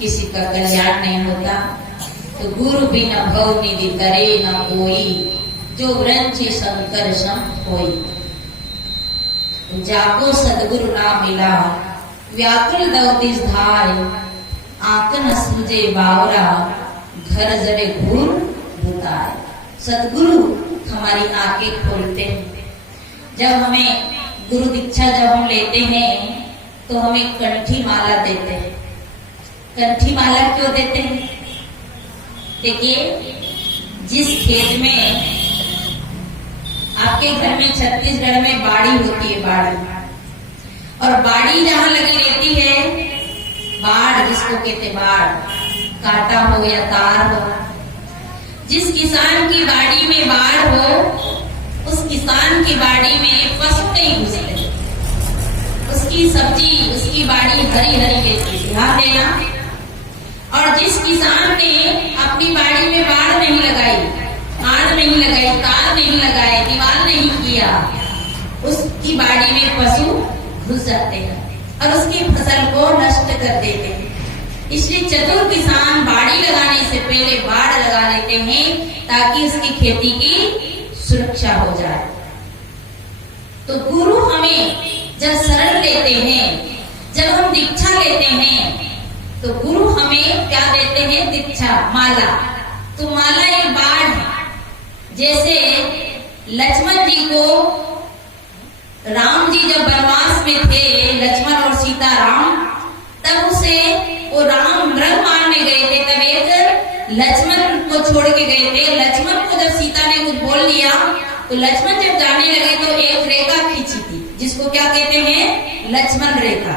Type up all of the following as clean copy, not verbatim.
किसी का कल्याण नहीं होता। तो गुरु बिना भव निधि करे न कोई, जो व्रंची शंकर सम होई। जाको सदगुरु ना मिला, व्याकुल दौतिस धाय, आंकन सूझे बावरा, घर जरे घूर भूताय। सदगुरु हमारी आंखें खोलते हैं। जब हमें गुरु दीक्षा जब हम लेते हैं तो हमें कंठी माला देते हैं। कंठी माला क्यों देते हैं? देखिए, जिस खेत में आपके घर में छत्तीसगढ़ में बाड़ी होती है, बाड़ी, और बाड़ी जहां लगी रहती है, बाढ़ जिसको कहते बाढ़, कांटा हो या तार हो, जिस किसान की बाड़ी में बाढ़ हो, उस किसान की बाड़ी में पशु नहीं घुसते, उसकी सब्जी, उसकी बाड़ी हरी हरी रहती है, ध्यान देना। और जिस किसान ने अपनी बाड़ी में बाढ़ नहीं लगाई, आड़ नहीं लगाई, तार नहीं लगाए, दीवार नहीं किया, उसकी बाड़ी में पशु घुस जाते हैं और उसकी फसल को नष्ट कर देते हैं। इसलिए चतुर किसान बाड़ी लगाने से पहले बाढ़ लगा लेते हैं ताकि उसकी खेती की सुरक्षा हो जाए। तो गुरु हमें जब शरण लेते हैं, जब हम दीक्षा लेते हैं, तो गुरु हमें क्या देते हैं? दीक्षा, माला। तो माला एक बाढ़ है। जैसे लक्ष्मण जी को, राम जी जब वनवास में थे, लक्ष्मण और सीता राम, तब उसे वो राम रंग मारने गए थे, तब एक लक्ष्मण को छोड़ के गए थे। लक्ष्मण को जब सीता ने कुछ बोल लिया तो लक्ष्मण जब जाने लगे तो एक रेखा खींची थी, जिसको क्या कहते हैं? लक्ष्मण रेखा।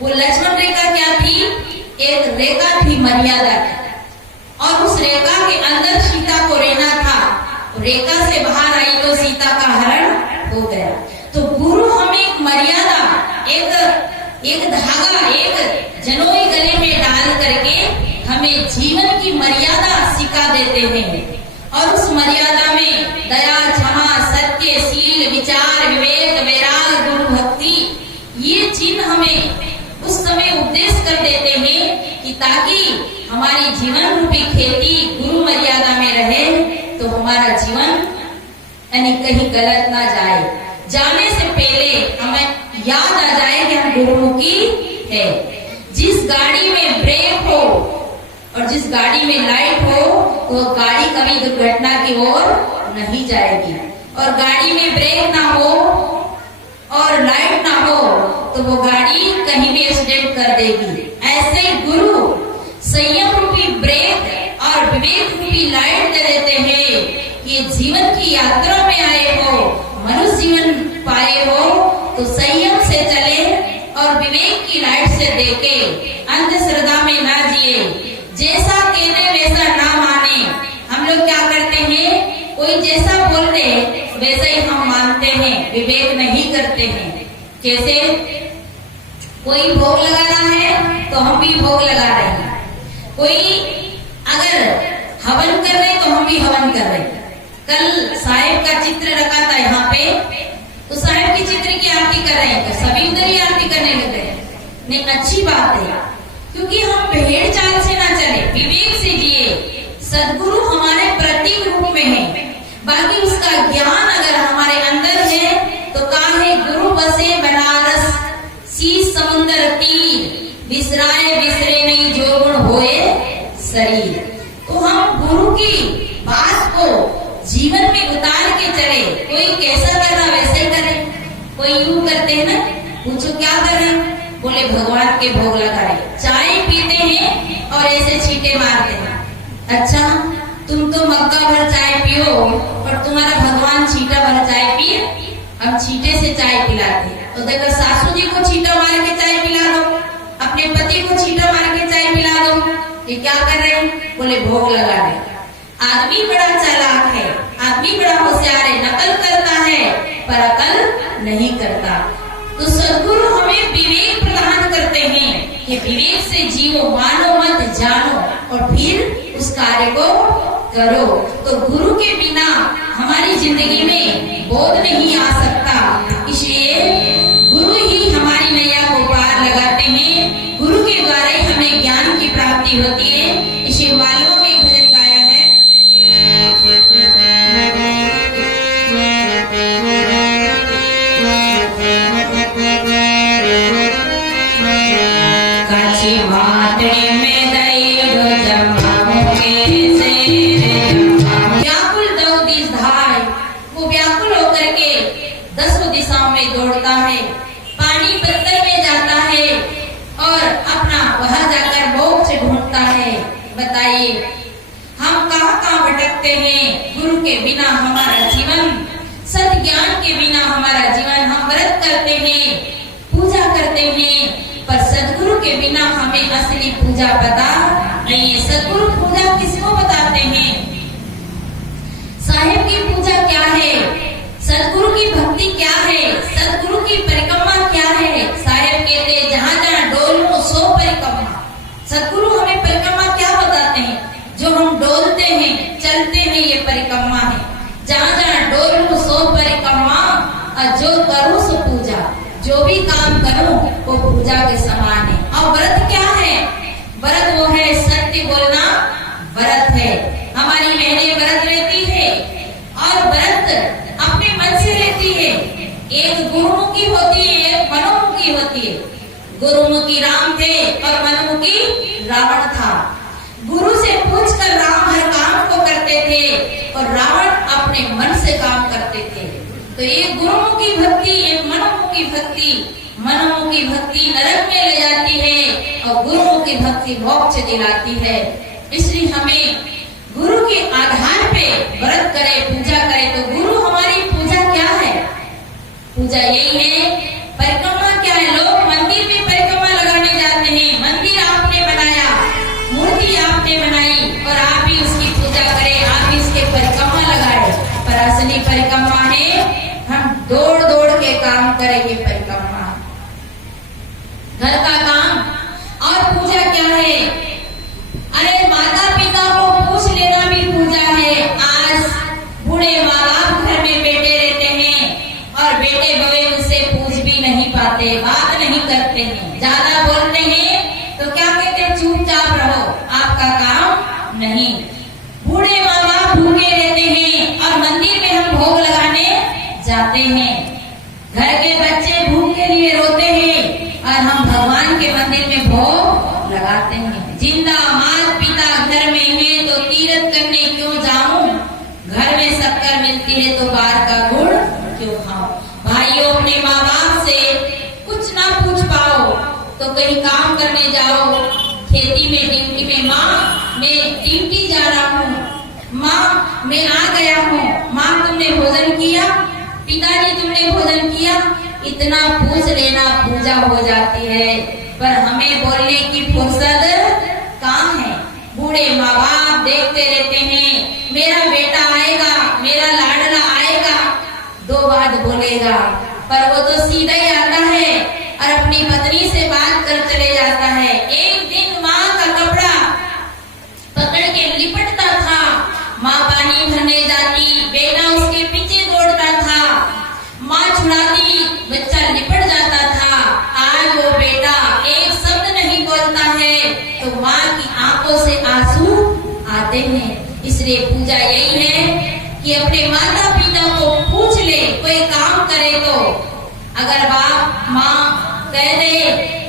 वो लक्ष्मण रेखा क्या थी? एक रेखा थी मर्यादा की, और उस रेखा के अंदर सीता को रहना था। रेखा से बाहर आई तो सीता का हरण हो गया। तो गुरु हमें एक मर्यादा, एक धागा, एक जनोई गले में डाल करके हमें जीवन की मर्यादा सिखा देते हैं। और उस मर्यादा में दया, क्षमा, सत्य, शील, विचार, विवेक, वैराग, गुरु भक्ति, ये चिन्ह हमें उस समय उपदेश कर देते हैं कि ताकि हमारी जीवन रूपी खेती गुरु मर्यादा में रहे, तो हमारा जीवन यानी कहीं गलत ना जाए। जाने से पहले हमें याद आ जाए कि हम गुरुमुखी है। जिस गाड़ी में ब्रेक हो और जिस गाड़ी में लाइट हो, वो गाड़ी कभी दुर्घटना की ओर नहीं जाएगी। और गाड़ी में ब्रेक ना हो और लाइट ना हो तो वो गाड़ी कहीं भी एक्सीडेंट कर देगी। ऐसे गुरु संयम रूपी ब्रेक और विवेक रूपी लाइट दे देते हैं कि जीवन की यात्रा में आए हो, मनुष्य जीवन पाए हो, तो संयम से चले और विवेक की लाइट से देखे, अंधश्रद्धा में ना जिए, जैसा कहते वैसा ना माने। हम लोग क्या करते हैं? कोई जैसा बोल दे वैसा ही हम मानते हैं, विवेक नहीं करते हैं। कैसे? कोई भोग लगाना है तो हम भी भोग लगा रहे हैं, कोई अगर हवन कर रहे तो हम भी हवन कर रहे हैं। कल साहिब का चित्र रखा था यहाँ पे, तो साहिब की चित्र की आरती कर रहे हैं, तो सभी उधर ही आरती करने लग गए। नहीं, अच्छी बात है, क्योंकि हम भेड़ चाल से ना चले, विवेक से जिए। सदगुरु हमारे प्रतीक रूप में है, बाकी उसका ज्ञान अगर हमारे अंदर है तो काहे गुरु बसे बनारस, शीश समुंदर तीर, बिसराए बिसरे नहीं जो गुण होए शरीर। तो हम गुरु की बात को जीवन कोई कैसा कर रहा वैसे ही करे, कोई यूं करते हैं ना, पूछो क्या कर रहे हैं, बोले भगवान के भोग लगाए। चाय पीते हैं और ऐसे छींटे मारते हैं। अच्छा, तुम तो मग्गा भर चाय पियो और तुम्हारा भगवान छींटा भर चाय पिए, हम छींटे से चाय पिलाते। तो देखो, सासू जी को छींटा मार के चाय पिला दो, अपने पति को छींटा मार के चाय पिला दो, ये क्या कर रहे हैं, बोले भोग लगा रहे। आदमी बड़ा चालाक है, आदमी बड़ा होशियार है, नकल करता है पर अकल नहीं करता। तो सद्गुरु हमें विवेक प्रदान करते हैं कि विवेक से जियो, मानो मत जानो और फिर उस कार्य को करो। तो गुरु के बिना हमारी जिंदगी में बोध नहीं आ सकता, इसलिए गुरु ही हमारी नैया को पार लगाते हैं। गुरु के द्वारा ही हमें ज्ञान की प्राप्ति होती है। इसे मालूम में भजन गाया है, काची मातड़ी में दई दो जमाओगे से व्याकुल दो दिस धाय, वो व्याकुल होकर के 10 दिशाओं में दौड़ता है, पानी पत्थर में जाता है और अपना वहां जाकर मोक्ष ढूंढता है। बताइए हम कहाँ भटकते हैं। गुरु के बिना हमारा जीवन, सत ज्ञान के बिना हमारा जीवन, हम व्रत करते हैं, पूजा करते हैं, पर सदगुरु के बिना हमें असली पूजा पता नहीं है। सदगुरु पूजा किसको बताते हैं, साहिब की पूजा क्या है, सदगुरु की भक्ति क्या है, सदगुरु की परिक्रमा क्या है। साहिब कहते हैं जहाँ जहाँ डोलो सो परिक्रमा। सदगुरु हमें परिक्रमा क्या बताते हैं, जो हम डोलते हैं, चलते हैं, ये परिक्रमा है। जहाँ जहाँ डोलो सो परिक्रमा, और जो करूँ सो पूजा, जो भी काम करूँ वो पूजा के समान है। और व्रत क्या है, व्रत वो है सत्य बोलना, व्रत है। हमारी बहनें व्रत रहती है और व्रत अपने मन से रहती है। एक गुरुमुखी होती है, एक मनोमुखी होती है। गुरुमुखी राम थे और मनोमुखी रावण था। गुरु से पूछकर राम हर काम को करते थे और रावण अपने मन से काम करते थे। तो एक गुरुमुखी भक्ति, एक मनोमुखी भक्ति, मनोमुखी भक्ति नरक में ले जाती है और गुरुमुखी भक्ति मोक्ष दिलाती है। इसलिए हमें गुरु के आधार पे व्रत करे, पूजा करे। तो गुरु हमारी पूजा क्या है, पूजा यही है। परिक्रमा क्या है, लोग मंदिर में परिक्रमा लगाने जाते हैं। मंदिर आपने बनाया, मूर्ति आपने बनाई और आप ही उसकी पूजा करें, आप ही उसके परिक्रमा लगाए, पर असली परिक्रमा है हम दौड़ दौड़ के काम करेंगे। परिक्रमा घर का काम और पूजा क्या है, अरे माता पिता को पूछ लेना भी पूजा है। आज बूढ़े माँ बाप घर में बेटे रहते हैं और बेटे बड़े उनसे पूछ भी नहीं पाते, बात नहीं करते हैं, ज्यादा बोलते हैं तो क्या कहते हैं, चुपचाप रहो, आपका काम नहीं। बूढ़े माँ बाप भूखे रहते हैं और मंदिर में हम भोग लगाने जाते हैं। घर के बच्चे भूख के लिए रोते हैं और हम भगवान के मंदिर में भोग लगाते हैं। जिंदा माता पिता घर में है तो तीर्थ करने क्यों जाऊं, घर में शक्कर मिलती है तो बाहर का गुड़ क्यों खाऊं। भाइयों, अपने माँ बाप से कुछ ना पूछ पाओ तो कहीं काम करने जाओ, खेती में ड्यूटी में, माँ मैं ड्यूटी जा रहा हूँ, माँ मैं आ गया हूँ, माँ तुमने भोजन किया, पिताजी तुमने भोजन किया, इतना पूछ लेना पूजा हो जाती है। पर हमें बोलने की फुर्सत कहाँ है। बूढ़े माँ बाप देखते रहते हैं, मेरा बेटा आएगा, मेरा लाडला आएगा, 2 बात बोलेगा, पर वो तो सीधा ही आता है और अपनी पत्नी से बात कर चले जाता है। एक दिन माँ का कपड़ा पकड़ के लिपटता था, माँ पानी भरने जाती, बेटा उसके पीछे दौड़ता था, माँ छुड़ाती, बच्चा लिपट जाता था। आज वो बेटा एक शब्द नहीं बोलता है तो माँ की आंखों से आंसू आते हैं। इसलिए पूजा यही है कि अपने माता पिता को पूछ ले, कोई काम करे तो। अगर बाप माँ कह दे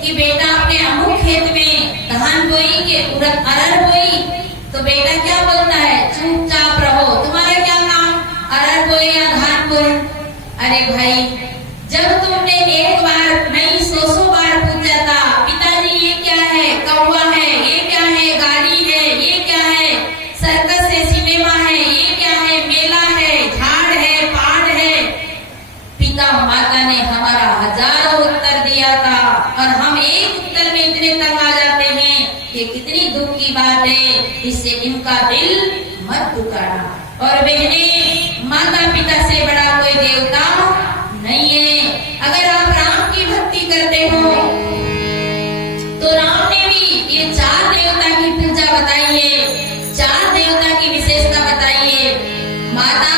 कि बेटा अपने अमुक खेत में धान बोई के उड़द अरहर बोई, तो बेटा क्या बोलता है, चुपचाप रहो, तुम्हारा क्या काम, अरहर बोए या धान बोए। अरे भाई, जब तुमने एक बार नहीं 100 बार पूछा था, पिताजी ये क्या है, कौवा है, ये क्या है, गाड़ी है, ये क्या है, सर्कस है, सिनेमा है, ये क्या है, मेला है, झाड़ है, पहाड़ है। पिता माता ने हमारा हजारों उत्तर दिया था और हम एक उत्तर में इतने तंग आ जाते हैं कि कितनी दुख की बात है। इससे इनका दिल मत दुखाना। और बहने, माता पिता से बड़ा कोई देवता नहीं है। अगर आप राम की भक्ति करते हो तो राम ने भी ये 4 देवता की पूजा बताई है, 4 देवता की विशेषता बताई है, माता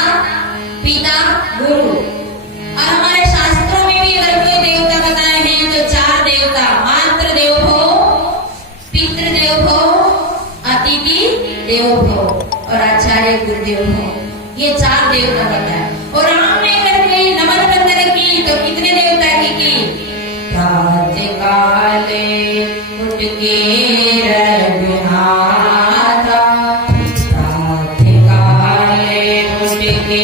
पिता गुरु। और हमारे शास्त्रों में भी अगर कोई देवता बताए हैं तो 4 देवता, मातृ देव भव, पितृ देव भव, अतिथि देव भव और आचार्य गुरुदेव भव। ये 4 देवता बताए। और राम ने अगर कोई नमन वंदन की तो कितने देवता की? प्रातः काले उठ के रघुनाथा, प्रातः काले उठ के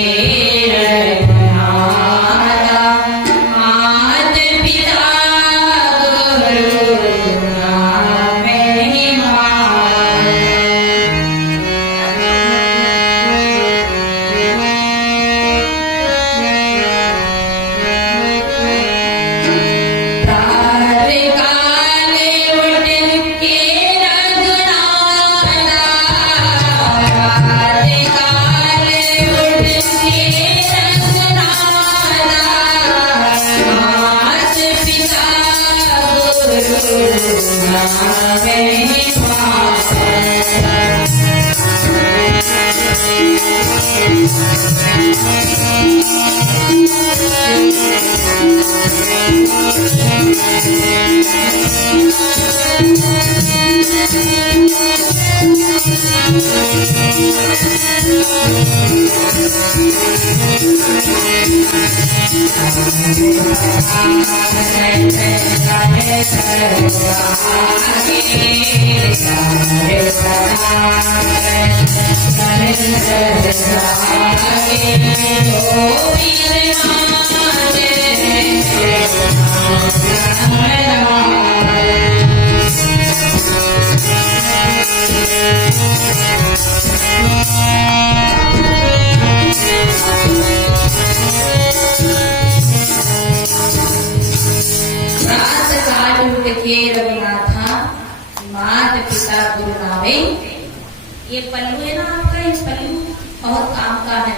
ये पल्लू है ना आपका, इस पल्लू बहुत काम का है।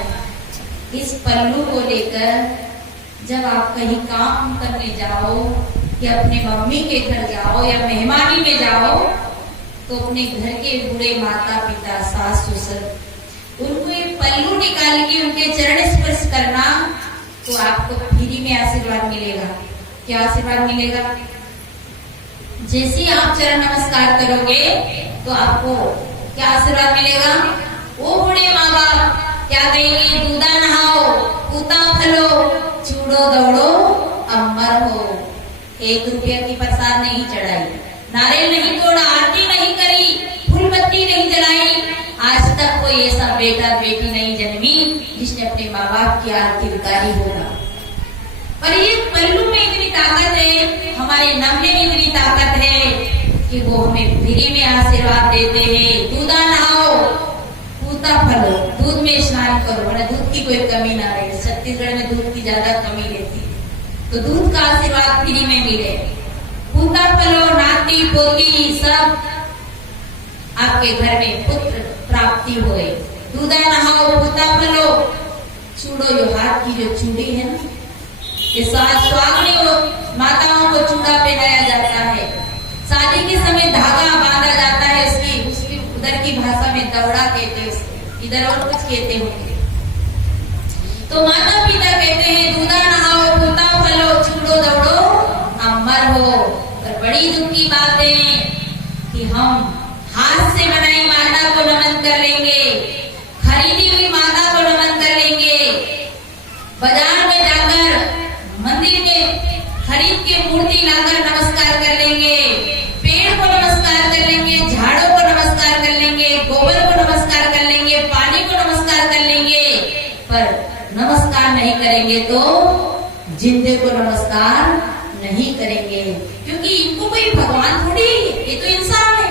इस पल्लू को लेकर जब आप कहीं काम करने जाओ या अपने मम्मी के घर जाओ या मेहमानी में जाओ तो अपने घर के बूढ़े माता पिता सास ससुर उनको ये पल्लू निकाल के उनके चरण स्पर्श करना तो आपको फ्री में आशीर्वाद मिलेगा। क्या आशीर्वाद मिलेगा? जैसे आप चरण नमस्कार करोगे तो आपको क्या आशीर्वाद मिलेगा? वो बूढ़े माँ बाप क्या कहेंगे? दूधा नहाओ, पूता फलो, चूड़ो दौड़ो, अमर हो। 1 रुपया की प्रसाद नहीं चढ़ाई, नारियल नहीं तोड़ा, आरती नहीं करी, फूल बत्ती नहीं जलाई, आज तक कोई ऐसा बेटा बेटी नहीं जन्मी जिसने अपने माँ बाप की आरती उतारी होगा। पर ये पल्लू में इतनी ताकत है, हमारे नमने में इतनी ताकत है कि वो हमें फ्री में आशीर्वाद देते हैं। दूधा नहाओ, पूता फलो, दूध में स्नान करो, वरना दूध की कोई कमी ना रहे। छत्तीसगढ़ में दूध की ज्यादा कमी रहती तो दूध का आशीर्वाद फ्री में मिले। पूता फलो, नाती पोती सब आपके घर में पुत्र प्राप्ति होए। दूधा नहाओ, पूता फलो, चूड़ो, जो हाथ की जो चूड़ी है ना, ये सुहागनी माताओं को चूड़ा पहनाया जाता है। शादी के समय धागा बांधा जाता है, उसकी उधर की भाषा में दौड़ा कहते हैं, इधर और कुछ कहते होंगे। तो माता पिता कहते हैं दूधा नहाओ, पूता फलो, चूड़ो दौड़ो, अमर हो। पर बड़ी दुख की बात है कि हम हाथ से बनाई माता को नमन कर लेंगे, खरीदी हुई माता को नमन कर लेंगे, बाजार में जाकर मंदिर में खरीद के मूर्ति लाकर नमस्कार कर लेंगे, पेड़ को नमस्कार कर लेंगे, झाड़ों को नमस्कार कर लेंगे, गोबर को नमस्कार कर लेंगे, पानी को नमस्कार कर लेंगे। पर नमस्कार नहीं करेंगे तो जिंदे को नमस्कार नहीं करेंगे, क्योंकि इनको कोई भगवान थोड़ी, ये तो इंसान है।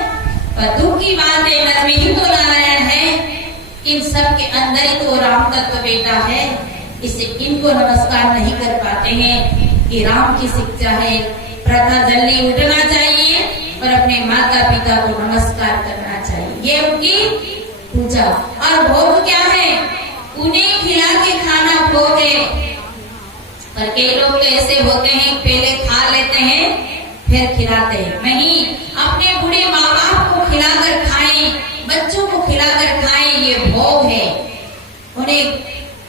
पर दुख की बात है, नर में ही तो नारायण है, इन सब के अंदर ही तो राम तत्व बेटा है, इससे इनको नमस्कार नहीं कर पाते हैं। कि राम की शिक्षा है, प्रथा जल्दी उठना चाहिए और अपने माता पिता को नमस्कार करना चाहिए, ये उनकी पूजा। और भोग क्या है? उन्हें खिला के खाना भोग है। पर कई लोग तो ऐसे होते हैं, पहले खा लेते हैं फिर खिलाते हैं। नहीं, अपने बूढ़े माँ बाप को खिलाकर खाएं, बच्चों को खिलाकर खाएं, ये भोग है। उन्हें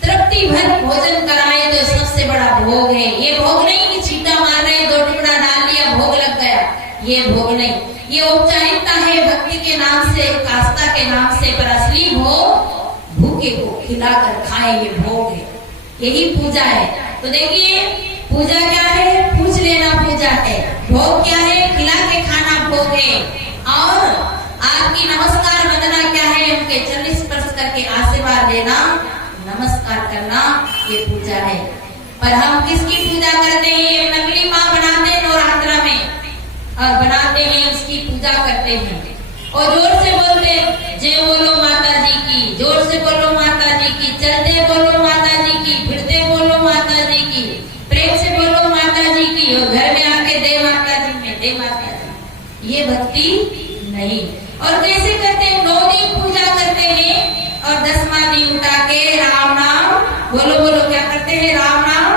तृप्ति भर भोजन कराएं तो सबसे बड़ा भोग है। ये भोग नहीं कि छींटा मार रहे, 2 टुकड़ा डाल लिया, भोग लग गया, ये भोग नहीं। ये औपचारिकता है भक्ति के नाम से, कास्ता के नाम से, पर असली भोग भूखे को खिलाकर खाए, ये भोग है, यही पूजा है। तो देखिए पूजा क्या है? पूछ लेना पूजा है। भोग क्या है? खिला के खाना भोग है। और आपकी नमस्कार वंदना क्या है? उनके चरण स्पर्श करके आशीर्वाद लेना, नमस्कार करना, ये पूजा है। पर हम किसकी पूजा करते हैं? ये नकली माँ बनाते हैं नवरात्रा में, और बनाते हैं उसकी पूजा करते हैं, और जोर से बोलते जय बोलो माता जी की, जोर से बोलो माता जी की, चलते बोलो माता जी की, फिरते बोलो माता जी की, प्रेम से बोलो माता जी की, और घर में आके दे माता जी में, दे माता जी। ये भक्ति नहीं। और कैसे करते हैं? 9 दिन पूजा करते हैं और 10वां दिन उठा के राम नाम बोलो, बोलो क्या करते हैं? राम नाम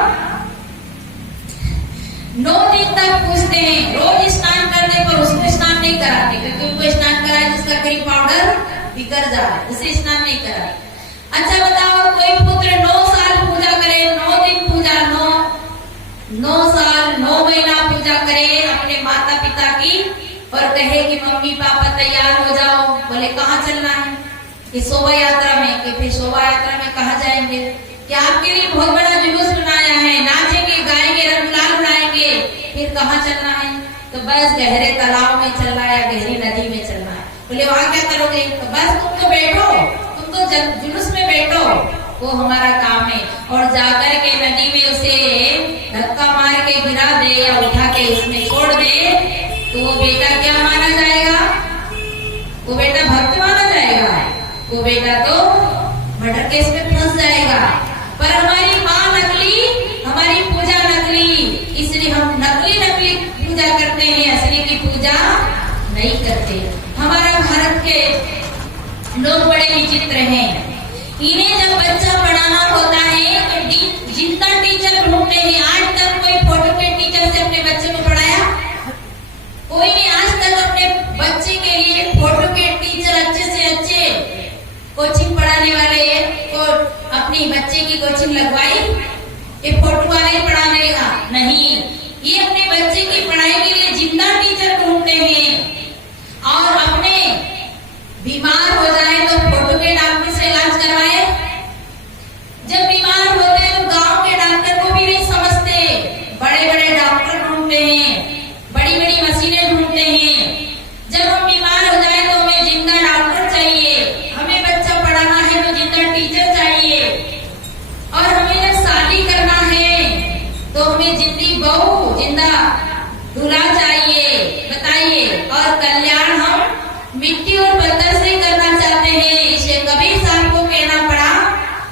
9 दिन तक पूछते हैं। रोज स्नान करने पर उसको स्नान नहीं कराते, क्योंकि उनको स्नान कराए तो उसका क्रीम पाउडर बिगड़ जाए, उसे स्नान नहीं कराए। अच्छा बताओ, कोई पुत्र 9 साल पूजा करे, 9 दिन पूजा, 9 साल 9 महीना पूजा करे अपने माता पिता की, और कहे कि मम्मी पापा तैयार हो जाओ, बोले कहाँ चलना है? कि शोभा यात्रा में। कि फिर शोभा यात्रा में कहाँ जाएंगे? कि आपके लिए बहुत बड़ा जुलूस बनाया है, नाचेंगे गाएंगे रंगलाल उड़ाएंगे, फिर कहाँ चलना है? तो बस गहरे तालाब में चलना है या गहरी नदी में चलना है। बोले वहां क्या करोगे? तो बस तुम तो बैठो, तुम तो जुलूस में बैठो, वो हमारा काम है। और जाकर के नदी में उसे धक्का मार के गिरा दे या उठा के उसमें छोड़ दे, तो वो बेटा क्या माना जाएगा? वो बेटा भक्त माना जाएगा, वो बेटा तो मर्डर केस में फंस जाएगा। पर हमारी माँ नकली, हमारी पूजा नकली, इसलिए हम नकली पूजा करते हैं, असली की पूजा नहीं करते। हमारा भारत के लोग बड़े विचित्र हैं। इन्हें जब बच्चा पढ़ाना होता है तो जिंदा टीचर ढूंढते हैं। आज तक कोई फोटो के टीचर से अपने बच्चे को पढ़ाया? कोई ने आज तक अपने बच्चे के लिए फोटो के टीचर अच्छे से अच्छे कोचिंग पढ़ाने वाले को अपनी बच्चे की कोचिंग लगवाई? ये फोटो वाले ही पढ़ाने का नहीं, ये अपने बच्चे की पढ़ाई के लिए जिंदा टीचर ढूंढते हैं। और अपने बीमार हो जाए तो फोटो के डॉक्टर से इलाज करवाए। जब बीमार होते हैं तो गांव के डॉक्टर को भी नहीं समझते, बड़े बड़े डॉक्टर ढूंढते हैं, बड़ी बड़ी मशीनें ढूंढते हैं। जब हम बीमार हो जाए तो हमें जिंदा डॉक्टर चाहिए, हमें बच्चा पढ़ाना है तो जिंदा टीचर चाहिए, और हमें जब शादी करना है तो हमें जिंदी बहू, जिंदा दूल्हा चाहिए। बताइए, और कल्याण हम मिट्टी और पत्थर से करना चाहते हैं। इसे कबीर साहब को कहना पड़ा,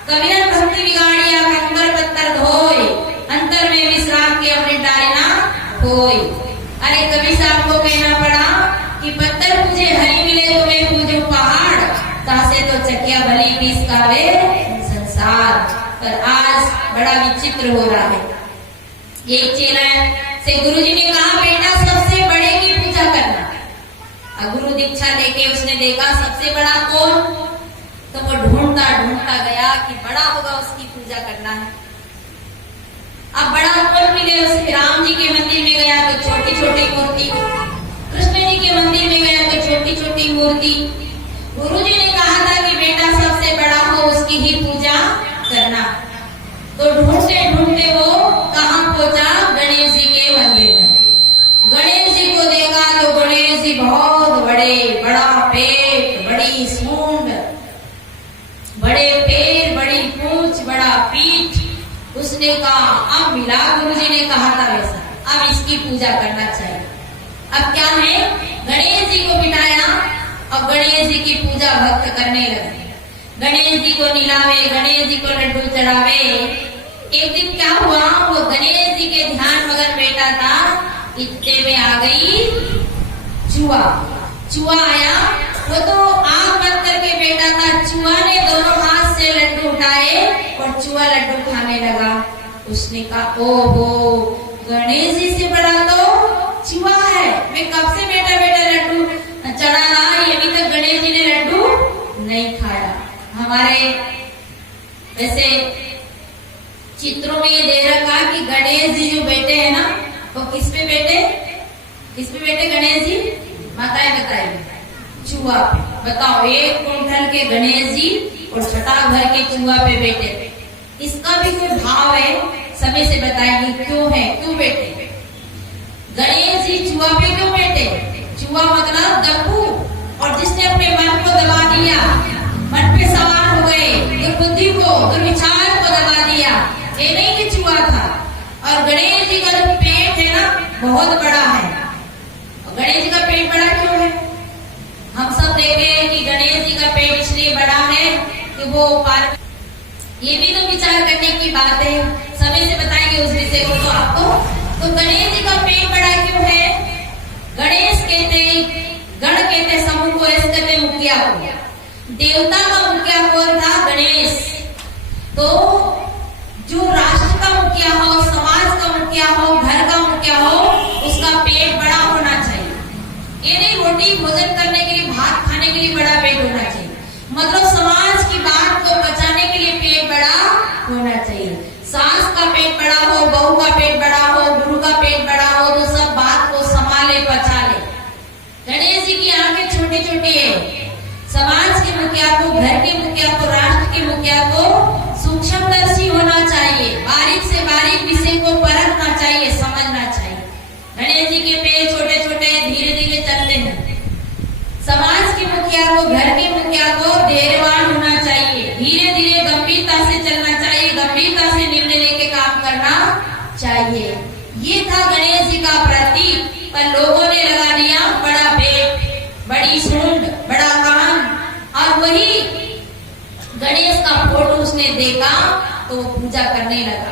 कबीर भक्ति बिगाड़िया कंकर पत्थर धोए, अंतर में विश्राम के अपने डालना होए। अरे कबीर साहब को कहना पड़ा कि पत्थर पूजे हरी मिले तो मैं पूजू पहाड़, तासे तो चकिया भली बीस का वे संसार। पर आज बड़ा विचित्र हो रहा है। एक चेला से गुरुजी ने कहा, बेटा सबसे बड़े की पूजा करना। गुरु दीक्षा लेके उसने देखा सबसे बड़ा कौन, तो वो ढूंढता ढूंढता गया कि बड़ा होगा उसकी पूजा करना है। अब बड़ा कौन मिले उसे? राम जी के मंदिर में गया तो छोटी छोटी मूर्ति, कृष्ण जी के मंदिर में गया तो छोटी छोटी मूर्ति। गुरुजी ने कहा था कि बेटा सबसे बड़ा हो उसकी ही पूजा करना। तो ढूंढते ढूंढते वो कहाँ पहुंचा? गणेश जी के मंदिर में। गणेश जी को देखा तो गणेश जी बहुत बड़े, बड़ा पेट, बड़ी सूंड, बड़े पैर, बड़ी पूंछ, बड़ा पीठ, उसने कहा अब मिला, गुरुजी ने कहा था वैसा, अब इसकी पूजा करना चाहिए। अब क्या है, गणेश जी को बिठाया और गणेश जी की पूजा भक्त करने लगे। गणेश जी को निलावे, गणेश जी को लड्डू चढ़ावे। एक दिन क्या हुआ, वो गणेश जी के ध्यान मगन बैठा था, इतने में आ गई चूहा। चूहा आया, वो तो आंख बंद करके बैठा था, चूहा ने दोनों हाथ से लड्डू उठाए और चूहा लड्डू खाने लगा। उसने कहा ओहो, गणेश जी से बड़ा तो चूहा है, मैं कब से बेटा बेटा लड्डू चढ़ा रहा, ये भी तो गणेश जी ने लड्डू नहीं खाया। हमारे वैसे चित्रों में ये दे रखा कि गणेश जी जो बैठे हैं ना, वो किस पे बैठे, किस पे बैठे गणेश जी, माताएं बताइए, चूहा पे। बताओ, 1 कुंटल के गणेश जी और छठा भर के चूहा पे बैठे। इसका भी कोई भाव है, समय से बताएंगे क्यों है, क्यों बैठे गणेश जी चूहा पे, क्यों बैठे। चूहा मतलब दब्बू, और जिसने अपने मन को दबा दिया, मन पे सवार हो गए, दुर्बुद्धि को, दुर्विचार को दबा दिया, ये नहीं कि चूहा था। और गणेश जी का जो पेट है ना, बहुत बड़ा है। गणेश जी का पेट बड़ा क्यों है, हम सब देखे हैं कि गणेश जी का पेट इसलिए बड़ा है कि वो ये भी तो विचार करने की बात है, समय से बताएंगे उस विषय को तो आपको। तो गणेश जी का पेट बड़ा क्यों है, गणेश कहते, गण कहते समूह को, ऐसे कहते मुखिया को। देवता का मुखिया कौन था, गणेश। तो जो राष्ट्र का मुखिया हो, समाज का मुखिया हो, घर का मुखिया हो, उसका पेट बड़ा होना चाहिए। ये नहीं रोटी भोजन करने के लिए, भात खाने के लिए बड़ा पेट होना चाहिए, मतलब समाज की बात को बचाने के लिए पेट बड़ा होना चाहिए। सास का पेट बड़ा हो, बहू का पेट बड़ा हो, गुरु का पेट बड़ा हो, तो सब बात को संभाले, पचा ले। गणेश जी की आंखें छोटी छोटी है। समाज के मुखिया को, घर के मुखिया को, राष्ट्र के मुखिया को सूक्ष्मदर्शी होना चाहिए, बारीक से बारीक विषय को परखना चाहिए, समझना चाहिए। गणेश जी के पेट छोटे छोटे, धीरे धीरे चलते हैं। समाज के मुखिया को, घर के मुखिया को धैर्यवान होना चाहिए, धीरे धीरे गंभीरता से चलना चाहिए, गंभीरता से निर्णय लेके काम करना चाहिए। ये था गणेश जी का प्रतीक, पर लोगों ने लगा दिया बड़ा पेट, बड़ी सूंड, बड़ा कान, और वही गणेश का फोटो उसने देखा तो वो पूजा करने लगा।